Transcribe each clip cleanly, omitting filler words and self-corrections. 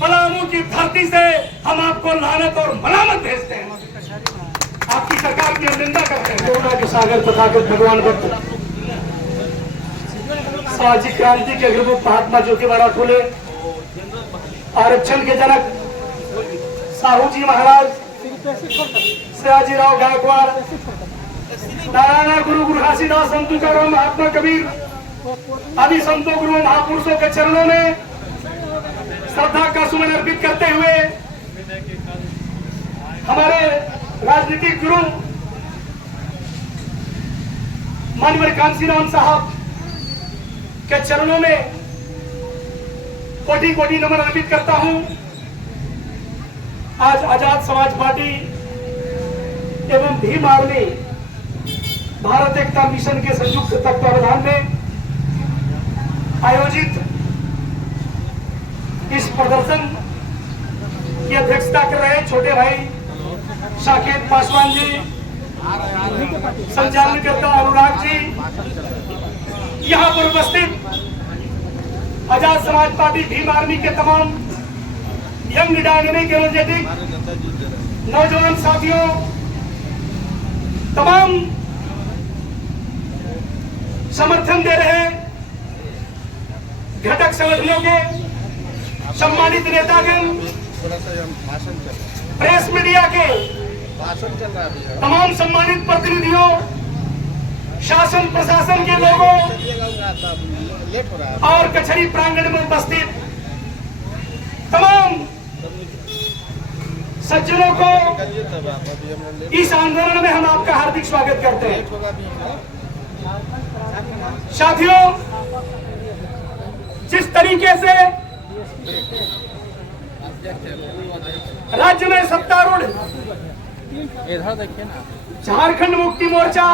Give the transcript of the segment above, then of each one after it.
पलामू की धरती से हम आपको लानत और मलामत भेजते हैं। आपकी सरकार की हम निंदा करते हैं। करुणा के सागर तथागत भगवान बुद्ध सामाजिक क्रांति के अग्रदूत महात्मा ज्योतिबा फुले, आरक्षण के जनक साहू जी महाराज, सयाजीराव गायकवाड़, नारायण गुरु घासीदास, संत तुकाराम, महात्मा कबीर आदि संतों गुरुओं महापुरुषों के चरणों में श्रद्धा का सुमन अर्पित करते हुए हमारे राजनीतिक गुरु माननीय कांसीराम साहब के चरणों में कोटि कोटि नमन अर्पित करता हूं। आज आजाद समाज पार्टी एवं भीम आर्मी भारत एकता मिशन के संयुक्त तत्वावधान में आयोजित इस प्रदर्शन की अध्यक्षता कर रहे छोटे भाई साकेत पासवान जी, संचालनकर्ता अनुराग जी, यहाँ पर उपस्थित आजाद समाज पार्टी भीम आर्मी के तमाम यंग डायनेमिक एनर्जेटिक नौजवान साथियों, तमाम समर्थन दे रहे घटक संगठनों के सम्मानित नेतागण, प्रेस मीडिया के तमाम सम्मानित प्रतिनिधियों, शासन प्रशासन के लोगों और कचहरी प्रांगण में उपस्थित तमाम सज्जनों को इस आंदोलन में हम आपका हार्दिक स्वागत करते हैं। साथियों, जिस तरीके से राज्य में सत्तारूढ़ झारखंड मुक्ति मोर्चा,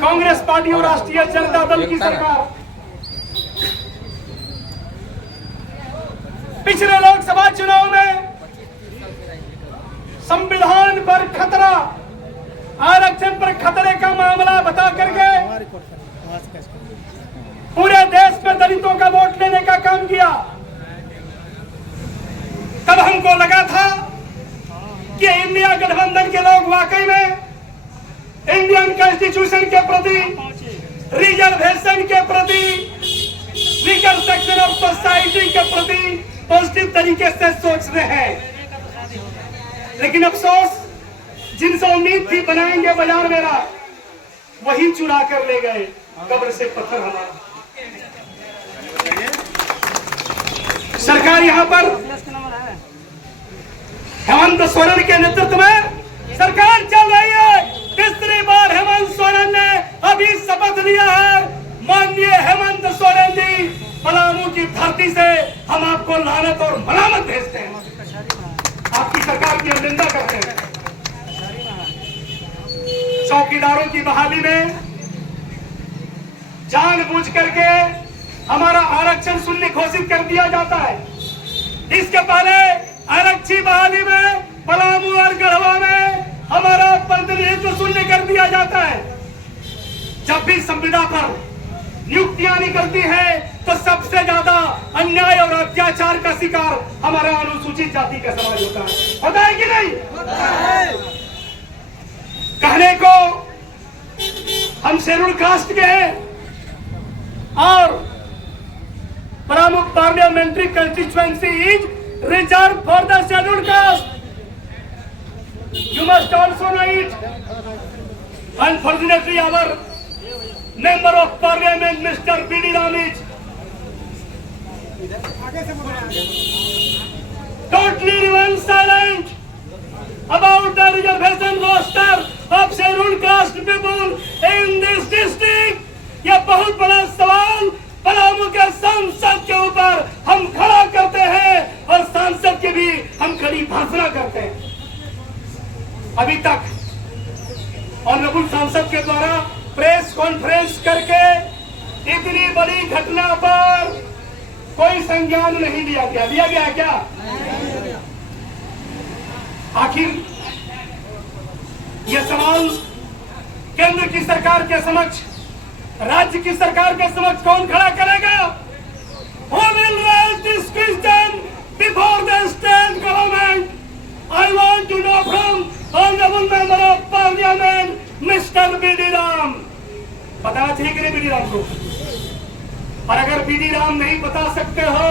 कांग्रेस पार्टी और राष्ट्रीय जनता दल की सरकार पिछले लोकसभा चुनाव में संविधान पर खतरा, आरक्षण पर खतरे का मामला बता करके पूरे देश में दलितों का वोट लेने का काम किया। तब हमको लगा था कि इंडिया गठबंधन के लोग वाकई में इंडियन कॉन्स्टिट्यूशन के प्रति, रिजर्वेशन के प्रति, वीकर सेक्शन ऑफ सोसाइटी के प्रति पॉजिटिव तरीके से सोच रहे हैं। लेकिन अफसोस, जिनसे उम्मीद थी बनाएंगे बाजार मेरा, वही चुरा कर ले गए कब्र से पत्थर हमारा। सरकार यहाँ पर हेमंत सोरेन के नेतृत्व में सरकार चल रही है। तीसरी बार हेमंत सोरेन ने अभी शपथ लिया है। माननीय हेमंत सोरेन जी, पलामू की धरती से हम आपको लानत और मलामत भेजते हैं। आपकी सरकार की हम निंदा करते हैं। चौकीदारों की बहाली में जानबूझ करके हमारा आरक्षण शून्य घोषित कर दिया जाता है। इसके पहले आरक्षी बहाली में पलामू और गढ़वा में हमारा प्रतिनिधित्व शून्य कर दिया जाता है। जब भी संविदा पर नियुक्तियां निकलती है तो सबसे ज्यादा अन्याय और अत्याचार का शिकार हमारा अनुसूचित जाति का समाज होता है कि नहीं? कहने को हम शेड्यूल कास्ट के हैं और प्रमुख parliamentary constituency is reserve for the schedule caste. You must also know it. Unfortunately, our member of parliament, Mr. B.D. Ramich, totally remains silent about the reservation roster of scheduled caste people in this district. यह बहुत बड़ा सवाल पलामू के सांसद के ऊपर हम खड़ा करते हैं और सांसद के भी हम खड़ी भाषण करते हैं। अभी तक ऑनरेबल सांसद के द्वारा प्रेस कॉन्फ्रेंस करके इतनी बड़ी घटना पर कोई संज्ञान नहीं लिया गया। लिया गया है क्या? आखिर यह सवाल केंद्र की सरकार के समक्ष, राज्य की सरकार के समक्ष कौन खड़ा करेगा? Who will raise this question before the state government. I want to know from Honorable Member of Parliament, Mr. B.D. Ram. बताना चाहिए कि नहीं B.D. Ram को? और अगर B.D. Ram नहीं बता सकते हो,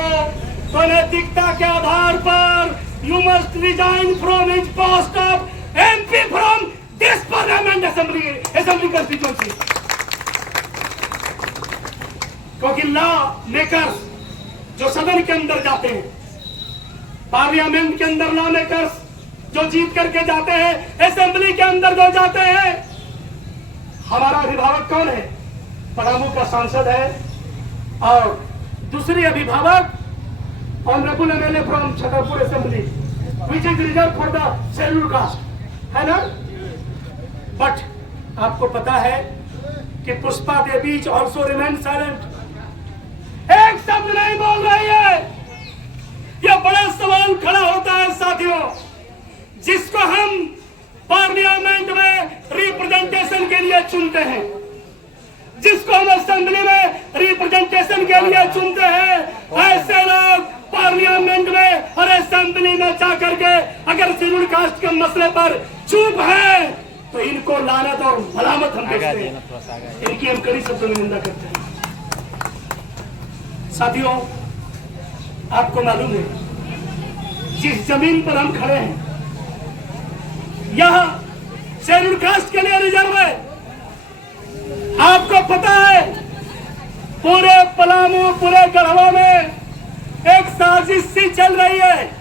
तो नैतिकता के आधार पर you must resign from his post of MP from this Parliament Assembly constituency. क्योंकि लॉ मेकर्स जो सदन के अंदर जाते हैं, पार्लियामेंट के अंदर लॉ मेकर्स जो जीत करके जाते हैं, असेंबली के अंदर जो जाते हैं, हमारा अभिभावक कौन है? पलामू का सांसद है, और दूसरी अभिभावक honourable MLA from Chhatarpur assembly which is reserve for the schedule caste, है ना? बट आपको पता है कि Pushpa Devi is also remain silent, एक शब्द नहीं बोल रही है। यह बड़ा सवाल खड़ा होता है साथियों, जिसको हम पार्लियामेंट में रिप्रेजेंटेशन के लिए चुनते हैं, जिसको हम असेंबली में रिप्रेजेंटेशन के लिए चुनते हैं, ऐसे लोग पार्लियामेंट में और असेंबली में जाकर के अगर शेड्यूल कास्ट के मसले पर चुप है, तो इनको लानत और मलामत हम देखते हैं, इनकी हम कड़ी शब्दों में निंदा करते हैं। साथियों, आपको मालूम है, जिस जमीन पर हम खड़े हैं, यह शेड्यूल कास्ट के लिए रिजर्व है। आपको पता है, पूरे पलामू, पूरे गढ़वा में एक साजिश सी चल रही है।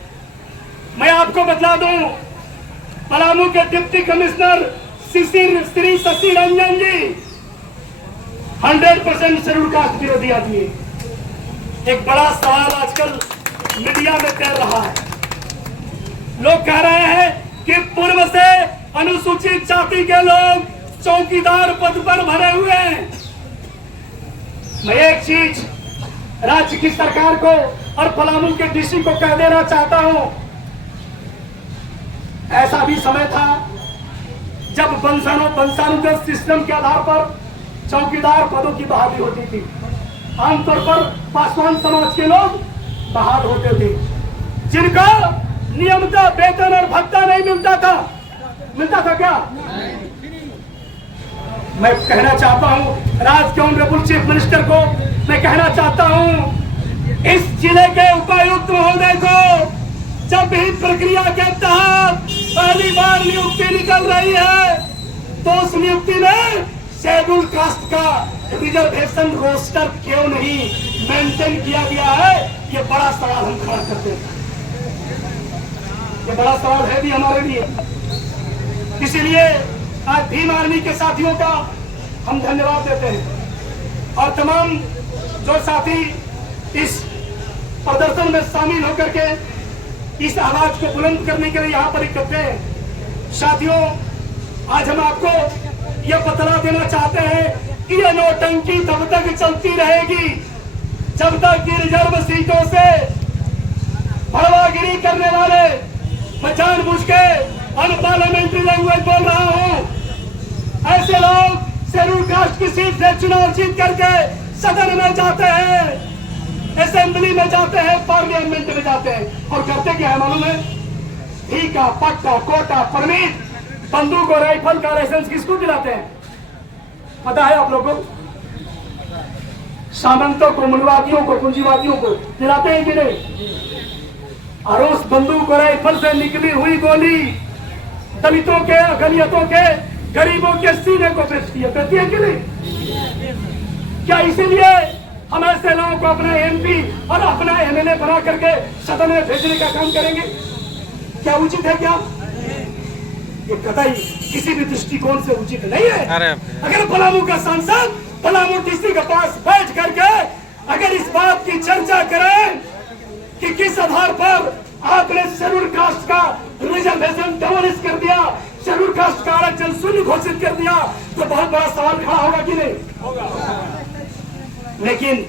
मैं आपको बता दूं, पलामू के डिप्टी कमिश्नर श्री शशि रंजन जी 100% शेड्यूल कास्ट विरोधी आदमी है। एक बड़ा सवाल आजकल मीडिया में तैर रहा है, लोग कह रहे हैं कि पूर्व से अनुसूचित जाति के लोग चौकीदार पद पर भरे हुए हैं। मैं एक चीज राज्य की सरकार को और पलामू के डीसी को कह देना चाहता हूं, ऐसा भी समय था जब वंशानुगत सिस्टम के आधार पर चौकीदार पदों की बहाली होती थी। आमतौर पर पासवान समाज के लोग बहाल होते थे, जिनका नियमित वेतन और भत्ता नहीं मिलता था क्या? मैं कहना चाहता हूं राज्य के ऑनरेबल चीफ मिनिस्टर को, मैं कहना चाहता हूं इस जिले के उपायुक्त महोदय को, जब भी प्रक्रिया के तहत पहली बार नियुक्ति निकल रही है, तो उस नियुक्ति में शेड्यूल कास्ट का रिजर्वेशन रोस्टर क्यों नहीं मेंटेन किया गया है? ये बड़ा सवाल हम खड़ा करते हैं, ये बड़ा सवाल है भी हमारे लिए। इसीलिए आज भीम आर्मी के साथियों का हम धन्यवाद देते हैं, और तमाम जो साथी इस प्रदर्शन में शामिल होकर के इस आवाज को बुलंद करने के लिए यहाँ पर इकट्ठे हैं। साथियों, आज हम आपको यह बतला देना चाहते हैं कि यह नौटंकी तब तक चलती रहेगी जब तक कि रिजर्व सीटों से भड़वागिरी करने वाले, मैं जानबूझ के अनपार्लियामेंट्री लैंग्वेज बोल रहा हूं, ऐसे लोग शेड्यूल कास्ट की सीट से चुनाव जीत करके सदन में जाते हैं, असेंबली में जाते हैं, पार्लियामेंट में जाते हैं, और करते क्या है मालूम है? ठीका, पट्टा, कोटा, परमिट, बंदूक और राइफल का लाइसेंस किसको दिलाते हैं पता है आप लोगों को? सामंतों को, मूलवादियों को, पूंजीवादियों को दिलाते हैं कि नहीं? और उस बंदूक और राइफल से निकली हुई गोली दलितों के, अकलियतों के, गरीबों के सीने को बेचती है कि नहीं? क्या इसीलिए हम ऐसे लोगों को अपना एमपी और अपना एमएलए बना करके सदन में भेजने का काम करेंगे? क्या उचित है? क्या ये कतई किसी भी दृष्टिकोण से उचित नहीं है। अगर पलामू का सांसद पलामू डीसी के पास बैठ करके अगर इस बात की चर्चा करें कि किस आधार पर आपने शेड्यूल कास्ट का रिजर्वेशन डिमोलिश कर दिया, शेड्यूल कास्ट का आरक्षण शून्य घोषित कर दिया, तो बहुत बड़ा सवाल खड़ा होगा कि नहीं होगा? लेकिन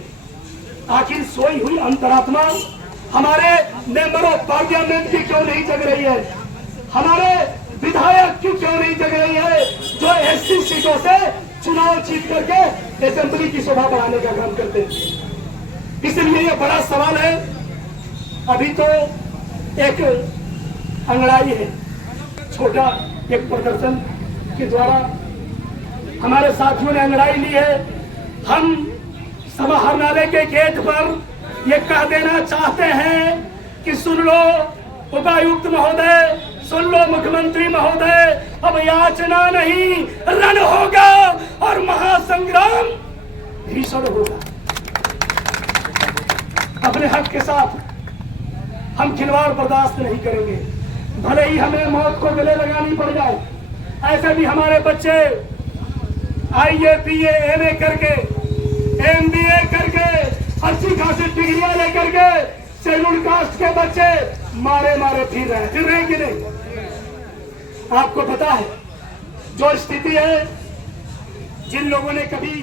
आखिर सोई हुई अंतरात्मा हमारे मेंबर ऑफ पार्लियामेंट की क्यों नहीं जग रही है? हमारे विधायक की क्यों नहीं जग रही है, जो एससी सीटों से चुनाव जीत करके असेंबली की शोभा बढ़ाने का काम करते हैं? इसलिए यह बड़ा सवाल है अभी तो एक अंगड़ाई है, छोटा एक प्रदर्शन के द्वारा हमारे साथियों ने अंगड़ाई ली है। हम समाहरणालय के गेट पर ये कह देना चाहते हैं कि सुन लो उपायुक्त महोदय, सुन लो मुख्यमंत्री महोदय, अब याचना नहीं रण होगा और महासंग्राम भीषण होगा। अपने हक के साथ हम खिलवाड़ बर्दाश्त नहीं करेंगे, भले ही हमें मौत को गले लगानी पड़ जाए। ऐसे भी हमारे बच्चे आईए बीए एमए करके एमबीए करके अच्छी खासी डिग्रियां लेकर के शेड्यूल कास्ट के बच्चे मारे मारे फिर रहे हैं कि नहीं? आपको पता है जो स्थिति है, जिन लोगों ने कभी